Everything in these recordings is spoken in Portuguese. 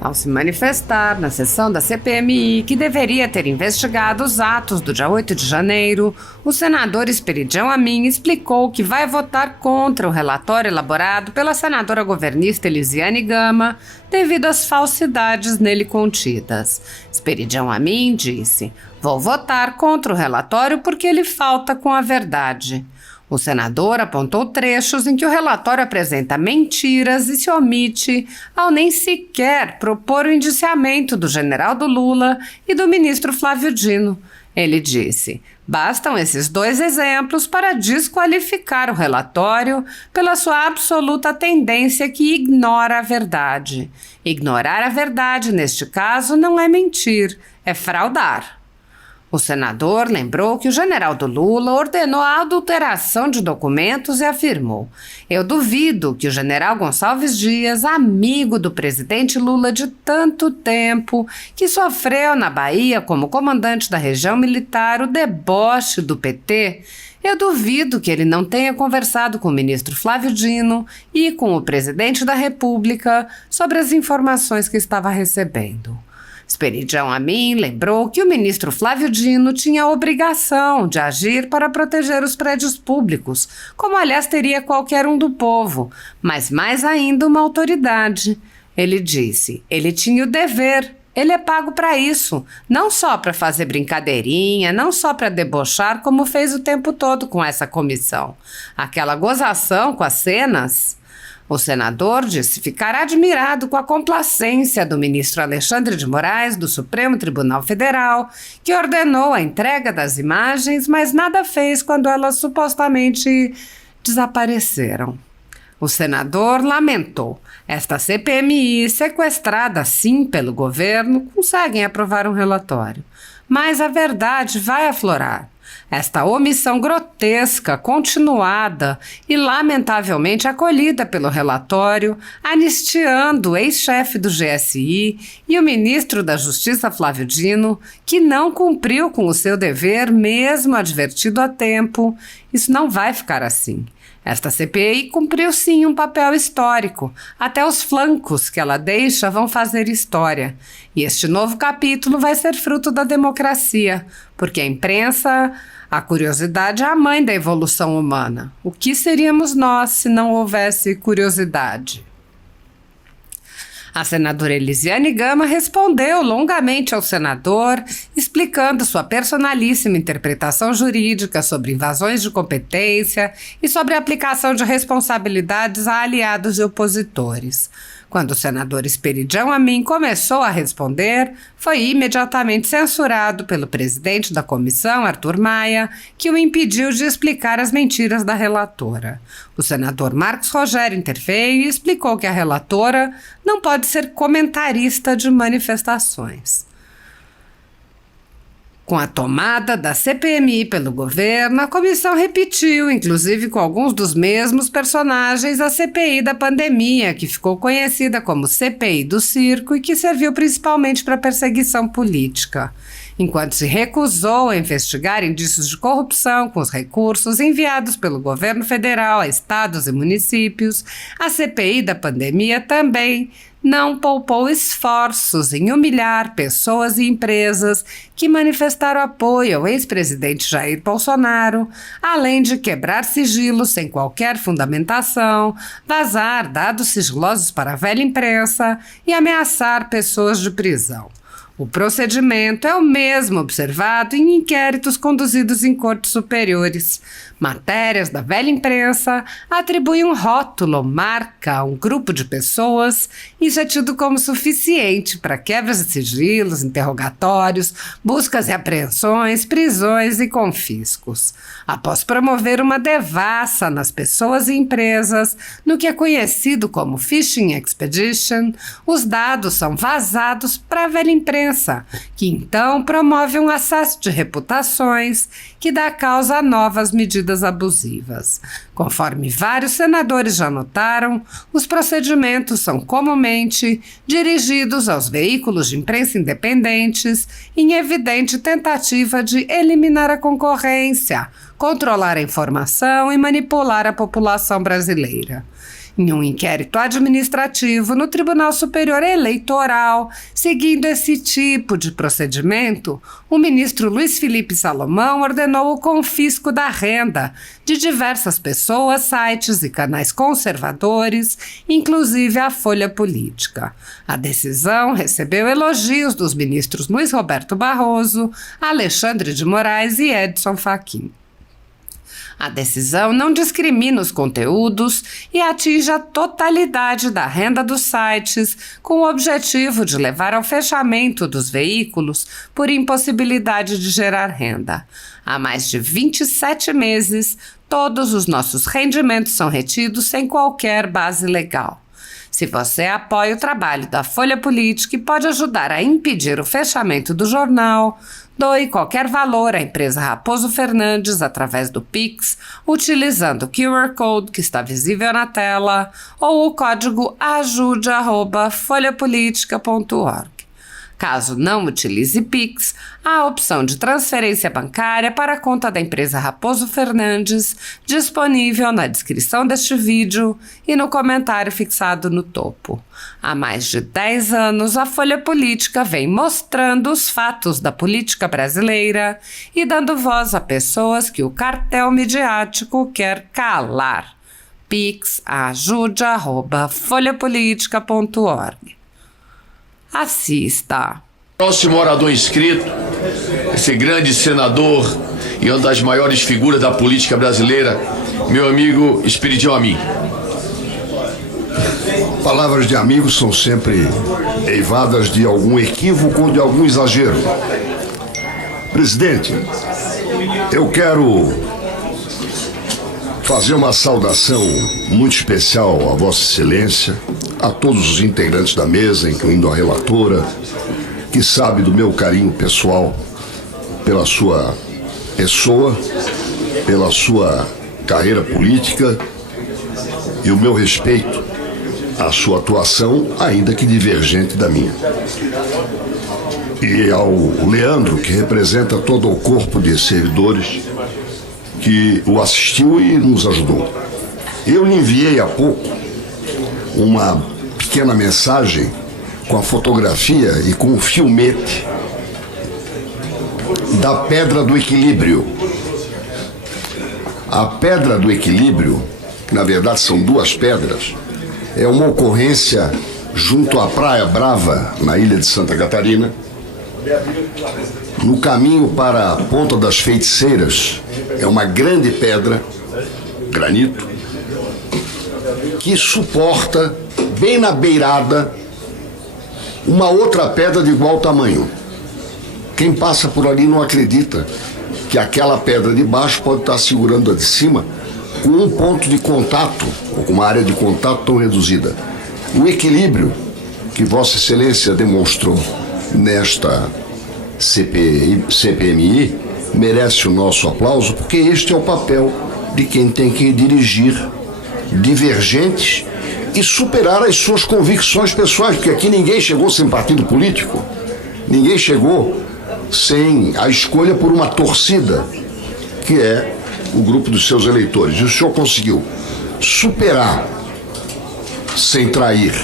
Ao se manifestar na sessão da CPMI, que deveria ter investigado os atos do dia 8 de janeiro, o senador Esperidião Amin explicou que vai votar contra o relatório elaborado pela senadora governista Elisiane Gama, devido às falsidades nele contidas. Esperidião Amin disse: "Vou votar contra o relatório porque ele falta com a verdade." O senador apontou trechos em que o relatório apresenta mentiras e se omite ao nem sequer propor o indiciamento do general do Lula e do ministro Flávio Dino. Ele disse: "Bastam esses dois exemplos para desqualificar o relatório pela sua absoluta tendência que ignora a verdade. Ignorar a verdade, neste caso, não é mentir, é fraudar." O senador lembrou que o general do Lula ordenou a adulteração de documentos e afirmou: "Eu duvido que o general Gonçalves Dias, amigo do presidente Lula de tanto tempo, que sofreu na Bahia como comandante da região militar o deboche do PT, eu duvido que ele não tenha conversado com o ministro Flávio Dino e com o presidente da República sobre as informações que estava recebendo." Esperidião Amin lembrou que o ministro Flávio Dino tinha a obrigação de agir para proteger os prédios públicos, como aliás teria qualquer um do povo, mas mais ainda uma autoridade. Ele disse: "Ele tinha o dever, ele é pago para isso, não só para fazer brincadeirinha, não só para debochar como fez o tempo todo com essa comissão. Aquela gozação com as cenas." O senador disse ficar admirado com a complacência do ministro Alexandre de Moraes, do Supremo Tribunal Federal, que ordenou a entrega das imagens, mas nada fez quando elas supostamente desapareceram. O senador lamentou: "Esta CPMI, sequestrada sim pelo governo, conseguem aprovar um relatório. Mas a verdade vai aflorar. Esta omissão grotesca, continuada e lamentavelmente acolhida pelo relatório, anistiando o ex-chefe do GSI e o ministro da Justiça Flávio Dino, que não cumpriu com o seu dever mesmo advertido a tempo, isso não vai ficar assim. Esta CPI cumpriu sim um papel histórico, até os flancos que ela deixa vão fazer história. E este novo capítulo vai ser fruto da democracia, porque a imprensa, a curiosidade é a mãe da evolução humana. O que seríamos nós se não houvesse curiosidade?" A senadora Elisiane Gama respondeu longamente ao senador, explicando sua personalíssima interpretação jurídica sobre invasões de competência e sobre a aplicação de responsabilidades a aliados e opositores. Quando o senador Esperidião Amin começou a responder, foi imediatamente censurado pelo presidente da comissão, Arthur Maia, que o impediu de explicar as mentiras da relatora. O senador Marcos Rogério interveio e explicou que a relatora não pode ser comentarista de manifestações. Com a tomada da CPMI pelo governo, a comissão repetiu, inclusive com alguns dos mesmos personagens, a CPI da pandemia, que ficou conhecida como CPI do circo e que serviu principalmente para perseguição política. Enquanto se recusou a investigar indícios de corrupção com os recursos enviados pelo governo federal a estados e municípios, a CPI da pandemia também não poupou esforços em humilhar pessoas e empresas que manifestaram apoio ao ex-presidente Jair Bolsonaro, além de quebrar sigilos sem qualquer fundamentação, vazar dados sigilosos para a velha imprensa e ameaçar pessoas de prisão. O procedimento é o mesmo observado em inquéritos conduzidos em cortes superiores. Matérias da velha imprensa atribuem um rótulo, marca a um grupo de pessoas. Isso é tido como suficiente para quebras de sigilos, interrogatórios, buscas e apreensões, prisões e confiscos. Após promover uma devassa nas pessoas e empresas, no que é conhecido como Phishing Expedition, os dados são vazados para a velha imprensa, que então promove um acesso de reputações que dá causa a novas medidas abusivas. Conforme vários senadores já notaram, os procedimentos são comumente dirigidos aos veículos de imprensa independentes em evidente tentativa de eliminar a concorrência, controlar a informação e manipular a população brasileira. Em um inquérito administrativo no Tribunal Superior Eleitoral, seguindo esse tipo de procedimento, o ministro Luiz Felipe Salomão ordenou o confisco da renda de diversas pessoas, sites e canais conservadores, inclusive a Folha Política. A decisão recebeu elogios dos ministros Luiz Roberto Barroso, Alexandre de Moraes e Edson Fachin. A decisão não discrimina os conteúdos e atinge a totalidade da renda dos sites, com o objetivo de levar ao fechamento dos veículos por impossibilidade de gerar renda. Há mais de 27 meses, todos os nossos rendimentos são retidos sem qualquer base legal. Se você apoia o trabalho da Folha Política e pode ajudar a impedir o fechamento do jornal, doe qualquer valor à empresa Raposo Fernandes através do Pix, utilizando o QR Code que está visível na tela ou o código ajude@folhapolitica.org. Caso não utilize Pix, há a opção de transferência bancária para a conta da empresa Raposo Fernandes, disponível na descrição deste vídeo e no comentário fixado no topo. Há mais de 10 anos, a Folha Política vem mostrando os fatos da política brasileira e dando voz a pessoas que o cartel midiático quer calar. Pix ajude@folhapolitica.org. Assista. Próximo orador inscrito, esse grande senador e uma das maiores figuras da política brasileira, meu amigo Esperidião Amin. Palavras de amigos são sempre eivadas de algum equívoco ou de algum exagero. Presidente, eu quero fazer uma saudação muito especial a Vossa Excelência, a todos os integrantes da mesa, incluindo a relatora, que sabe do meu carinho pessoal pela sua pessoa, pela sua carreira política e o meu respeito à sua atuação, ainda que divergente da minha. E ao Leandro, que representa todo o corpo de servidores que o assistiu e nos ajudou. Eu lhe enviei há pouco uma pequena mensagem com a fotografia e com o filmete da Pedra do Equilíbrio. A Pedra do Equilíbrio, que na verdade são duas pedras, é uma ocorrência junto à Praia Brava, na ilha de Santa Catarina, no caminho para a Ponta das Feiticeiras. É uma grande pedra, granito, que suporta, bem na beirada, uma outra pedra de igual tamanho. Quem passa por ali não acredita que aquela pedra de baixo pode estar segurando a de cima com um ponto de contato, ou com uma área de contato tão reduzida. O equilíbrio que Vossa Excelência demonstrou nesta CPMI merece o nosso aplauso, porque este é o papel de quem tem que dirigir divergentes e superar as suas convicções pessoais, porque aqui ninguém chegou sem partido político, ninguém chegou sem a escolha por uma torcida, que é o grupo dos seus eleitores. E o senhor conseguiu superar, sem trair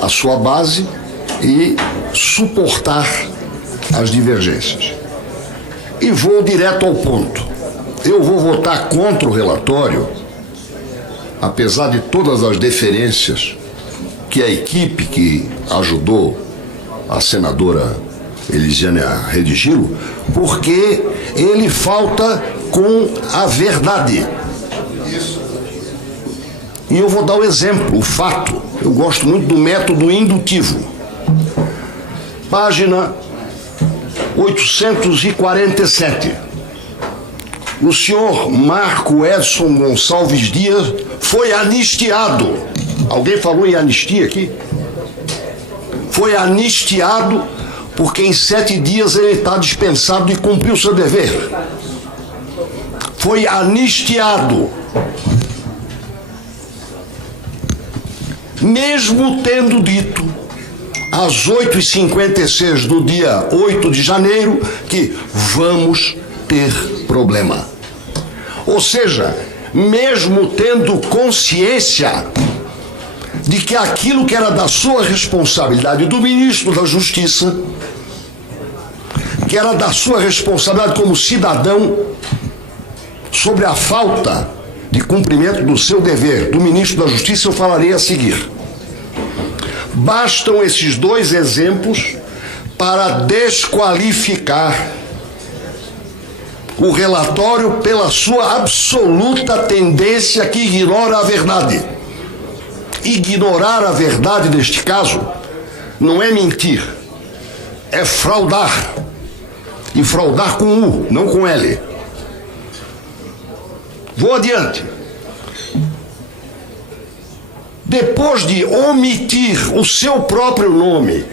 a sua base, e suportar as divergências. E vou direto ao ponto. Eu vou votar contra o relatório, apesar de todas as deferências que a equipe que ajudou a senadora Elisiane a redigi-lo, porque ele falta com a verdade. E eu vou dar o exemplo, o fato. Eu gosto muito do método indutivo. Página 847. O senhor Marco Edson Gonçalves Dias foi anistiado. Alguém falou em anistia aqui? Foi anistiado porque em 7 dias ele está dispensado de cumprir o seu dever. Foi anistiado. Mesmo tendo dito às 8h56 do dia 8 de janeiro que vamos ter problema. Ou seja, mesmo tendo consciência de que aquilo que era da sua responsabilidade, do ministro da Justiça, que era da sua responsabilidade como cidadão, sobre a falta de cumprimento do seu dever do ministro da Justiça, eu falarei a seguir. Bastam esses dois exemplos para desqualificar o relatório pela sua absoluta tendência que ignora a verdade. Ignorar a verdade neste caso não é mentir, é fraudar. E fraudar com U, não com L. Vou adiante. Depois de omitir o seu próprio nome,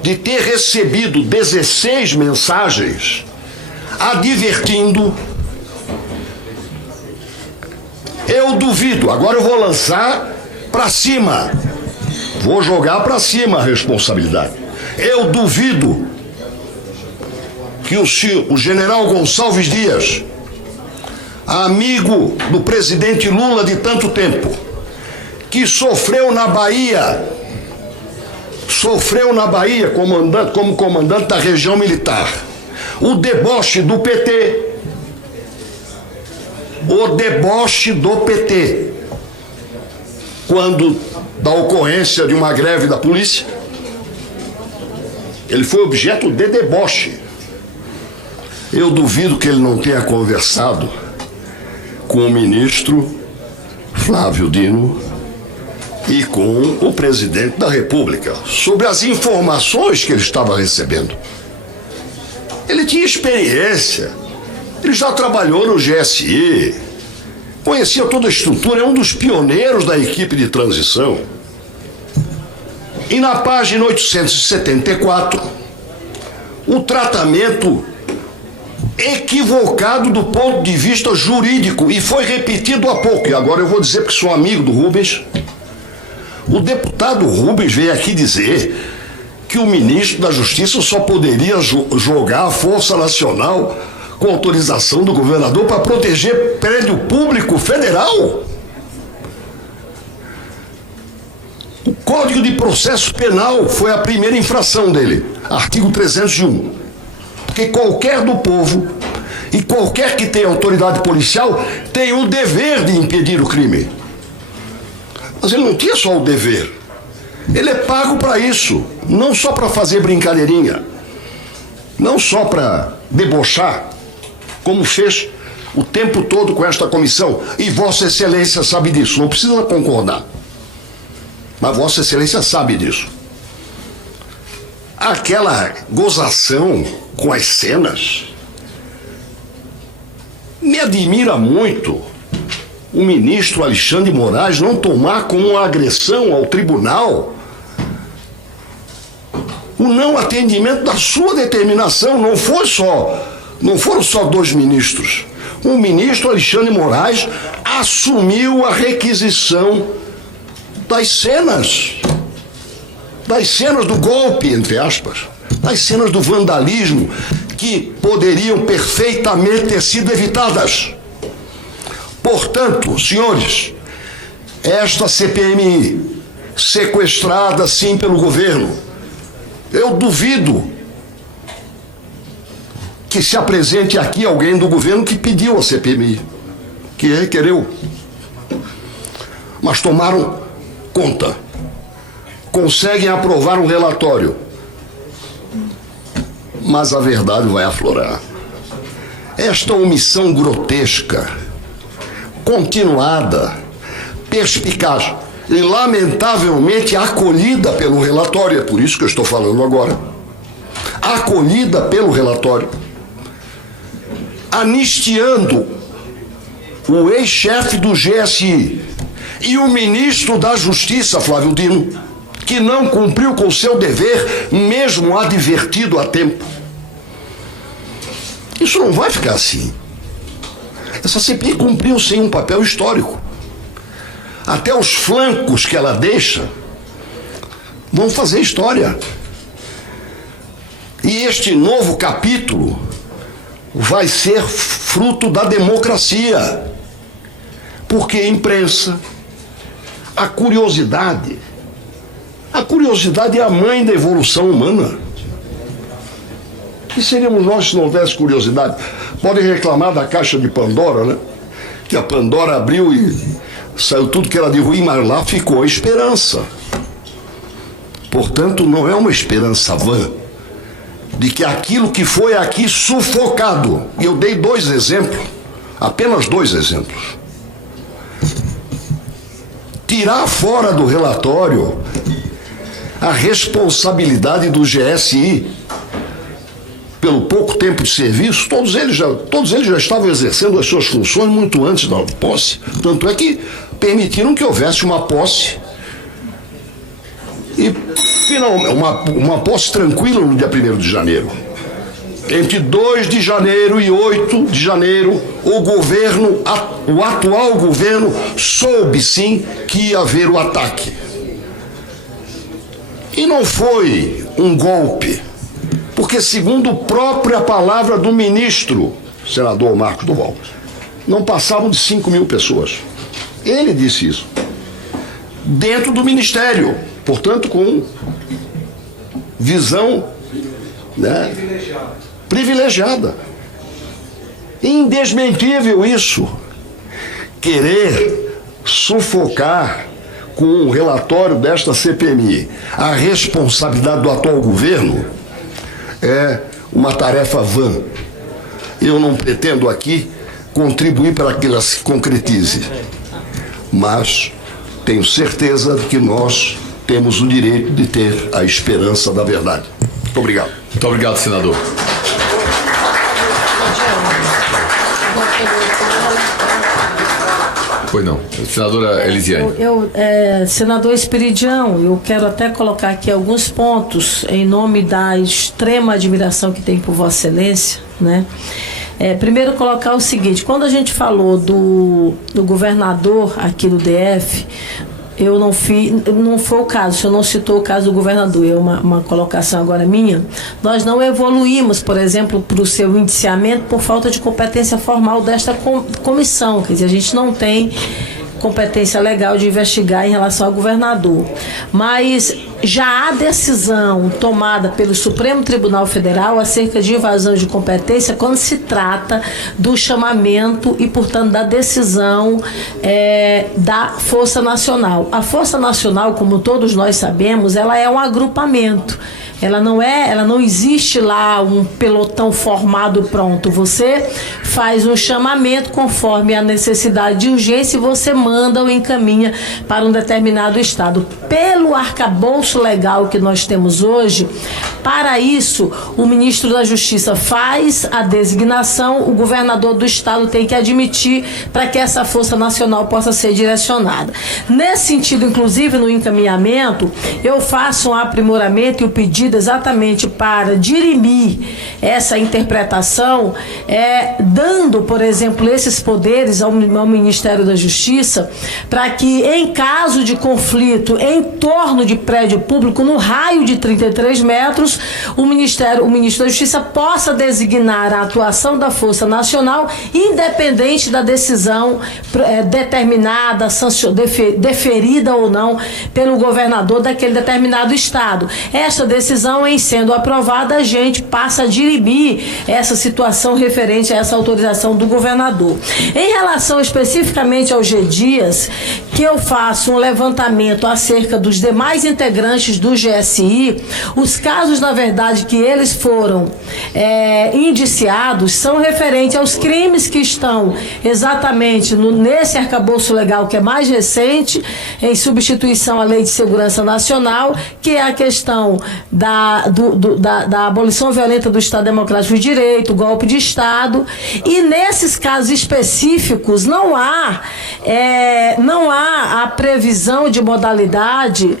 de ter recebido 16 mensagens advertindo, eu duvido, agora eu vou lançar para cima, vou jogar para cima a responsabilidade. Eu duvido que o general Gonçalves Dias, amigo do presidente Lula de tanto tempo, que sofreu na Bahia como comandante da região militar, o deboche do PT, quando da ocorrência de uma greve da polícia, ele foi objeto de deboche. Eu duvido que ele não tenha conversado com o ministro Flávio Dino e com o presidente da República sobre as informações que ele estava recebendo. Ele tinha experiência, ele já trabalhou no GSI, conhecia toda a estrutura, é um dos pioneiros da equipe de transição. E na página 874, o tratamento equivocado do ponto de vista jurídico, e foi repetido há pouco, e agora eu vou dizer porque sou amigo do Rubens. O deputado Rubens veio aqui dizer que o ministro da Justiça só poderia jogar a Força Nacional com autorização do governador para proteger prédio público federal. O Código de Processo Penal foi a primeira infração dele, artigo 301. Porque qualquer do povo e qualquer que tenha autoridade policial tem o dever de impedir o crime. Mas ele não tinha só o dever, ele é pago para isso, não só para fazer brincadeirinha, não só para debochar, como fez o tempo todo com esta comissão. E Vossa Excelência sabe disso, não precisa concordar, mas Vossa Excelência sabe disso. Aquela gozação com as cenas me admira muito o ministro Alexandre de Moraes não tomar como uma agressão ao tribunal o não atendimento da sua determinação. Não foram só dois ministros. O ministro Alexandre de Moraes assumiu a requisição das cenas do golpe, entre aspas, das cenas do vandalismo, que poderiam perfeitamente ter sido evitadas. Portanto, senhores, esta CPMI, sequestrada sim pelo governo, eu duvido que se apresente aqui alguém do governo que pediu a CPMI, que requereu, mas tomaram conta, conseguem aprovar um relatório, mas a verdade vai aflorar. Esta omissão grotesca, continuada, perspicaz e lamentavelmente acolhida pelo relatório, é por isso que eu estou falando agora, acolhida pelo relatório, anistiando o ex-chefe do GSI e o ministro da Justiça, Flávio Dino, que não cumpriu com seu dever, mesmo advertido a tempo. Isso não vai ficar assim. Essa CPI cumpriu sim um papel histórico. Até os flancos que ela deixa vão fazer história. E este novo capítulo vai ser fruto da democracia. Porque a imprensa, A curiosidade é a mãe da evolução humana. Que seríamos nós se não houvesse curiosidade? Podem reclamar da caixa de Pandora, né? Que a Pandora abriu e saiu tudo que era de ruim, mas lá ficou a esperança. Portanto, não é uma esperança vã de que aquilo que foi aqui sufocado, e eu dei 2 exemplos, apenas 2 exemplos. Tirar fora do relatório a responsabilidade do GSI pelo pouco tempo de serviço, todos eles já estavam exercendo as suas funções muito antes da posse. Tanto é que permitiram que houvesse uma posse e finalmente uma posse tranquila no dia 1º de janeiro. Entre 2 de janeiro e 8 de janeiro, o atual governo soube sim que ia haver o ataque. E não foi um golpe, porque segundo a própria palavra do ministro, senador Marcos Duval, não passavam de 5.000 pessoas. Ele disse isso. Dentro do ministério, portanto com visão, né, privilegiada. Indesmentível isso. Querer sufocar com um relatório desta CPMI a responsabilidade do atual governo é uma tarefa vã. Eu não pretendo aqui contribuir para que ela se concretize, mas tenho certeza de que nós temos o direito de ter a esperança da verdade. Muito obrigado. Muito obrigado, senador. Pois não. Senadora Elisiane. Senador Esperidião, eu quero até colocar aqui alguns pontos em nome da extrema admiração que tem por Vossa Excelência, né? Primeiro colocar o seguinte: quando a gente falou do governador aqui no DF, não foi o caso, o senhor não citou o caso do governador, é uma colocação agora minha. Nós não evoluímos, por exemplo, para o seu indiciamento por falta de competência formal desta comissão, quer dizer, a gente não tem competência legal de investigar em relação ao governador. Mas já há decisão tomada pelo Supremo Tribunal Federal acerca de invasão de competência quando se trata do chamamento e, portanto, da decisão da Força Nacional. A Força Nacional, como todos nós sabemos, ela é um agrupamento. Ela não existe lá um pelotão formado pronto. Você faz um chamamento conforme a necessidade de urgência e você manda ou encaminha para um determinado estado. Pelo arcabouço legal que nós temos hoje, para isso, o ministro da Justiça faz a designação, o governador do estado tem que admitir para que essa Força Nacional possa ser direcionada. Nesse sentido, inclusive no encaminhamento, eu faço um aprimoramento e o pedido exatamente para dirimir essa interpretação, dando, por exemplo, esses poderes ao Ministério da Justiça, para que, em caso de conflito em torno de prédio público, no raio de 33 metros, o ministro da Justiça possa designar a atuação da Força Nacional, independente da decisão determinada, deferida ou não pelo governador daquele determinado estado. Esta decisão, em sendo aprovada, a gente passa a dirimir essa situação referente a essa autorização do governador. Em relação especificamente ao G. Dias, que eu faço um levantamento acerca dos demais integrantes do GSI, os casos, na verdade, que eles foram indiciados são referentes aos crimes que estão exatamente nesse arcabouço legal que é mais recente, em substituição à Lei de Segurança Nacional, que é a questão da abolição violenta do Estado Democrático de Direito, golpe de Estado, e nesses casos específicos não há a previsão de modalidade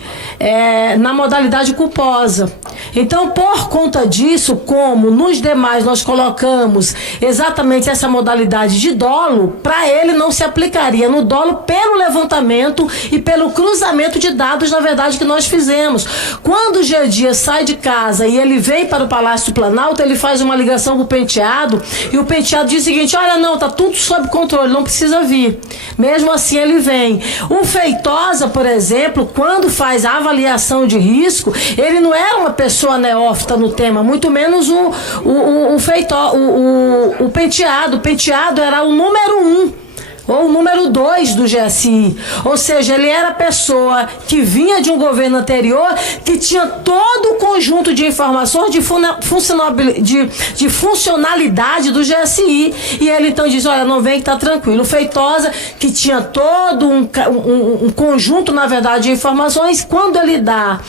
na modalidade culposa. Então, por conta disso, como nos demais nós colocamos exatamente essa modalidade de dolo, para ele não se aplicaria no dolo pelo levantamento e pelo cruzamento de dados, na verdade, que nós fizemos. Quando o G. Dias sai de casa e ele vem para o Palácio do Planalto, ele faz uma ligação pro Penteado e o Penteado diz o seguinte: olha, não, tá tudo sob controle, não precisa vir. Mesmo assim ele vem. O Feitosa, por exemplo, quando faz a avaliação de risco, ele não era uma pessoa neófita no tema, muito menos o Penteado. O Penteado era o número 1 ou o número 2 do GSI, ou seja, ele era a pessoa que vinha de um governo anterior, que tinha todo o conjunto de informações de funcionalidade do GSI, e ele então diz: olha, não vem que tá tranquilo. O Feitosa, que tinha todo um conjunto, na verdade, de informações, quando ele dá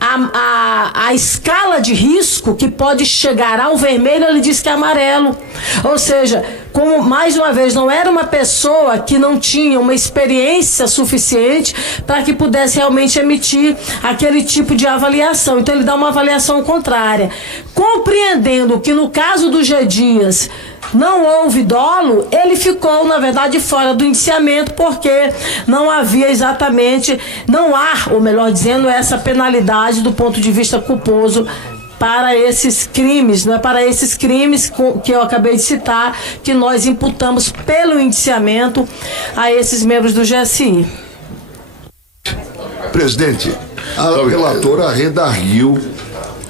a escala de risco, que pode chegar ao vermelho, ele diz que é amarelo, ou seja, como mais uma vez não era uma pessoa que não tinha uma experiência suficiente para que pudesse realmente emitir aquele tipo de avaliação. Então ele dá uma avaliação contrária, compreendendo que no caso do G. Dias não houve dolo, ele ficou, na verdade, fora do indiciamento, porque não havia exatamente, não há, ou melhor dizendo, essa penalidade do ponto de vista culposo para esses crimes, não é? Para esses crimes que eu acabei de citar, que nós imputamos pelo indiciamento a esses membros do GSI. Presidente, a relatora redarguiu,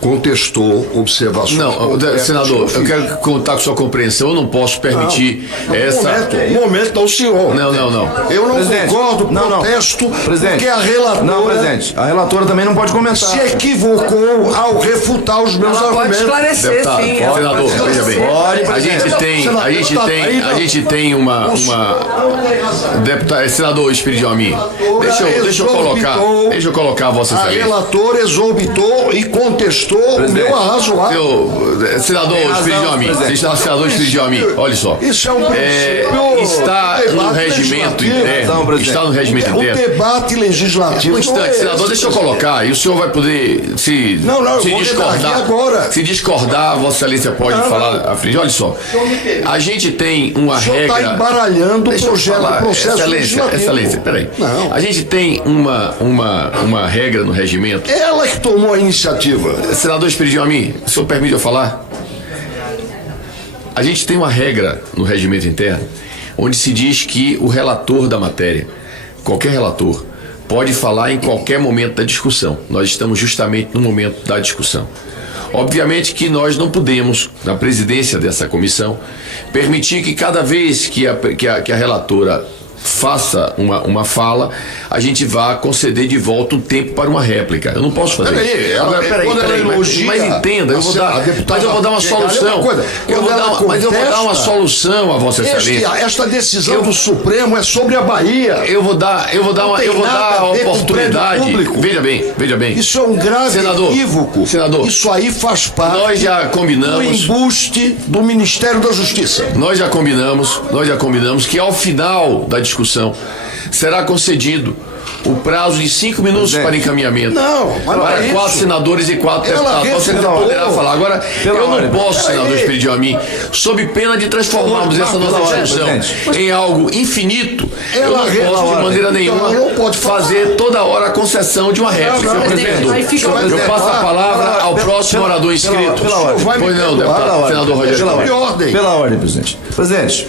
contestou observações. Não, senador, eu quero contar com sua compreensão. Eu não posso permitir essa. Um momento, não, senhor. Não. Eu não concordo, protesto, porque a relatora. Não, presidente, a relatora também não pode comentar. Se equivocou ao refutar os meus argumentos. Pode esclarecer, deputado, sim. Senador, veja bem. A gente tem uma deputado, senador Espiridião Amin. Deixa eu colocar Vossa Excelência. A relatora exorbitou e contestou o meu arrazoável. Senador Espiridião Amin, olha só. Isso é um princípio. Está no regimento interno. Está no regimento O interno. debate legislativo. Um instante, senador, deixa eu colocar, e o senhor vai poder se discordar. Agora. Se discordar, Vossa Excelência pode falar à frente. Olha só, a gente tem uma regra. Está embaralhando o processo legislativo. Excelência, peraí. Não. A gente tem uma regra no regimento. Ela que tomou a iniciativa. Senador Espiridião Amin, o senhor permite eu falar? A gente tem uma regra no regimento interno onde se diz que o relator da matéria, qualquer relator, pode falar em qualquer momento da discussão. Nós estamos justamente no momento da discussão. Obviamente que nós não podemos, na presidência dessa comissão, permitir que cada vez que a relatora faça uma fala, a gente vá conceder de volta um tempo para uma réplica. Eu não posso fazer isso. Mas entenda, eu vou dar uma solução. Mas eu vou dar uma solução a Vossa Excelência. Esta decisão do Supremo é sobre a Bahia. Eu vou dar a oportunidade. Veja bem. Isso é um grave equívoco. Senador, isso aí faz parte nós já combinamos do embuste do Ministério da Justiça. Nós já combinamos que ao final da discussão será concedido o prazo de 5 minutos para encaminhamento. Para 4 senadores e 4 deputados. Você poderá falar. Agora, eu não posso, senador Espiridião Amin, sob pena de transformarmos essa nossa discussão em algo infinito, eu não posso de maneira nenhuma fazer toda hora a concessão de uma réplica. Eu passo a palavra ao próximo orador inscrito. Pois não, deputado, senador Rogério. Pela ordem, presidente. Presidente,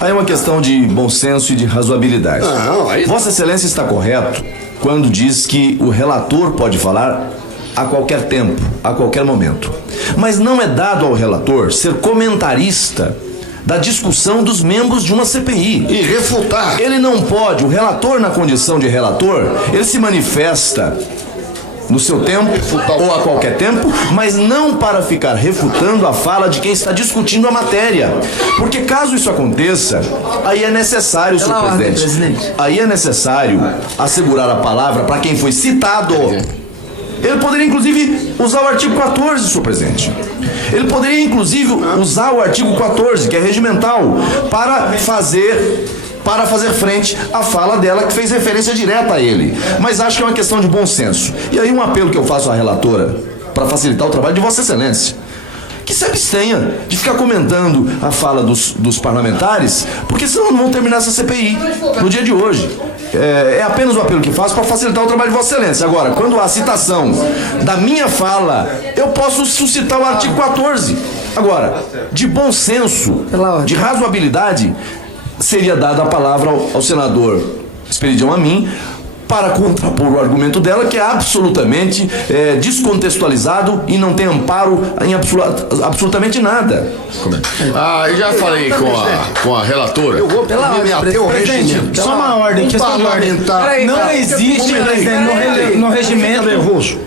aí é uma questão de bom senso e de razoabilidade. Vossa Excelência está correto quando diz que o relator pode falar a qualquer tempo, a qualquer momento. Mas não é dado ao relator ser comentarista da discussão dos membros de uma CPI. E refutar. Ele não pode, o relator na condição de relator, ele se manifesta no seu tempo ou a qualquer tempo, mas não para ficar refutando a fala de quem está discutindo a matéria. Porque caso isso aconteça, aí é necessário, senhor presidente, aí é necessário assegurar a palavra para quem foi citado. Ele poderia, inclusive, usar o artigo 14, senhor presidente. Ele poderia, inclusive, usar o artigo 14, que é regimental, para fazer frente à fala dela, que fez referência direta a ele. Mas acho que é uma questão de bom senso. E aí um apelo que eu faço à relatora, para facilitar o trabalho de Vossa Excelência, que se abstenha de ficar comentando a fala dos parlamentares, porque senão não vão terminar essa CPI no dia de hoje. É apenas o apelo que faço para facilitar o trabalho de Vossa Excelência. Agora, quando há citação da minha fala, eu posso suscitar o artigo 14. Agora, de bom senso, de razoabilidade, seria dada a palavra ao senador Esperidião Amin para contrapor o argumento dela, que é absolutamente descontextualizado e não tem amparo em absolutamente nada. Eu já falei com a relatora. Eu vou me ater ao regimento. Só uma ordem, questão de ordem. Não existe, presidente, no regimento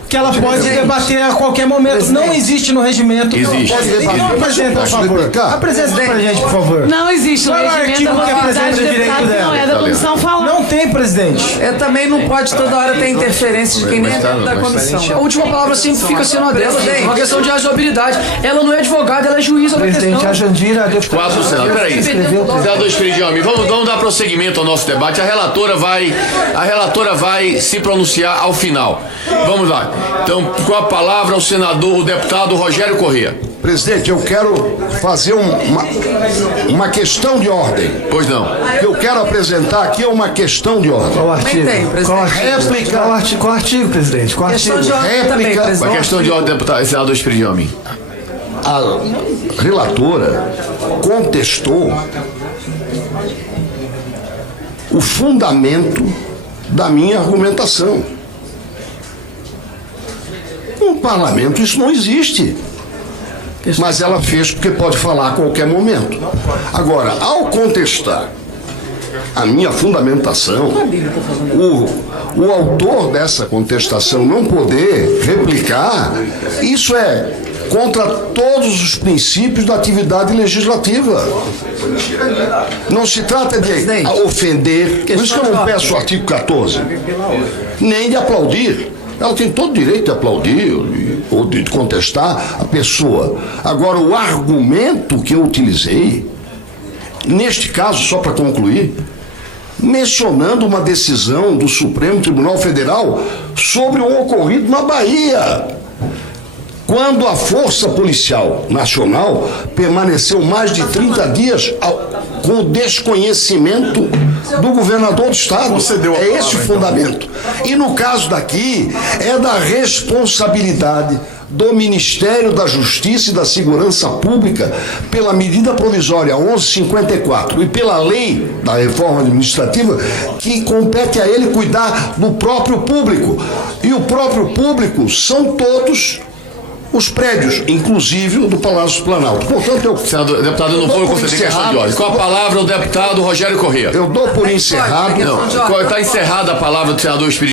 que ela pode debater a qualquer momento. Não existe no regimento. Existe. Então apresenta, por favor. Apresenta pra gente, por favor. Não existe no Qual é o regimento artigo a que apresenta possibilidade o de direito deputado, não é dela? da comissão falar. Não tem, presidente. Também não pode toda hora ter interferência de quem nem é dentro da comissão. A última palavra sempre fica sendo a dela, gente. Uma questão de razoabilidade. Ela não é advogada, ela é juíza da Presidente, questão. a Jandira... Quatro, senador. Peraí. Senador Esperidião Amin, vamos dar prosseguimento ao nosso debate. A relatora vai se pronunciar ao final. Vamos lá. Então, com a palavra o deputado Rogério Corrêa. Presidente, eu quero fazer uma questão de ordem. Pois não. Eu quero apresentar aqui uma questão de ordem. Qual artigo? tem, presidente. Réplica. Qual artigo, presidente? Qual Questão artigo? de ordem também, Réplica. A presidente. questão de ordem, deputado, senador Esperidião Amin. A relatora contestou o fundamento da minha argumentação. No parlamento isso não existe. Mas ela fez porque pode falar a qualquer momento. Agora, ao contestar a minha fundamentação, o autor dessa contestação não poder replicar, isso é contra todos os princípios da atividade legislativa. Não se trata de ofender, por isso que eu não peço o artigo 14, nem de aplaudir. Ela tem todo o direito de aplaudir ou de contestar a pessoa. Agora, o argumento que eu utilizei, neste caso, só para concluir, mencionando uma decisão do Supremo Tribunal Federal sobre o ocorrido na Bahia, quando a Força Policial Nacional permaneceu mais de 30 dias com o desconhecimento do governador do estado. É esse o fundamento. E no caso daqui, é da responsabilidade do Ministério da Justiça e da Segurança Pública pela medida provisória 1154 e pela lei da reforma administrativa, que compete a ele cuidar do próprio público. E o próprio público são todos os prédios, inclusive o do Palácio do Planalto. Portanto, eu... Senador, deputado, eu não vou conceder questão de ordem. Com a palavra, o deputado Rogério Corrêa. Eu dou por encerrado... Não, está encerrada a palavra do senador Esperidião.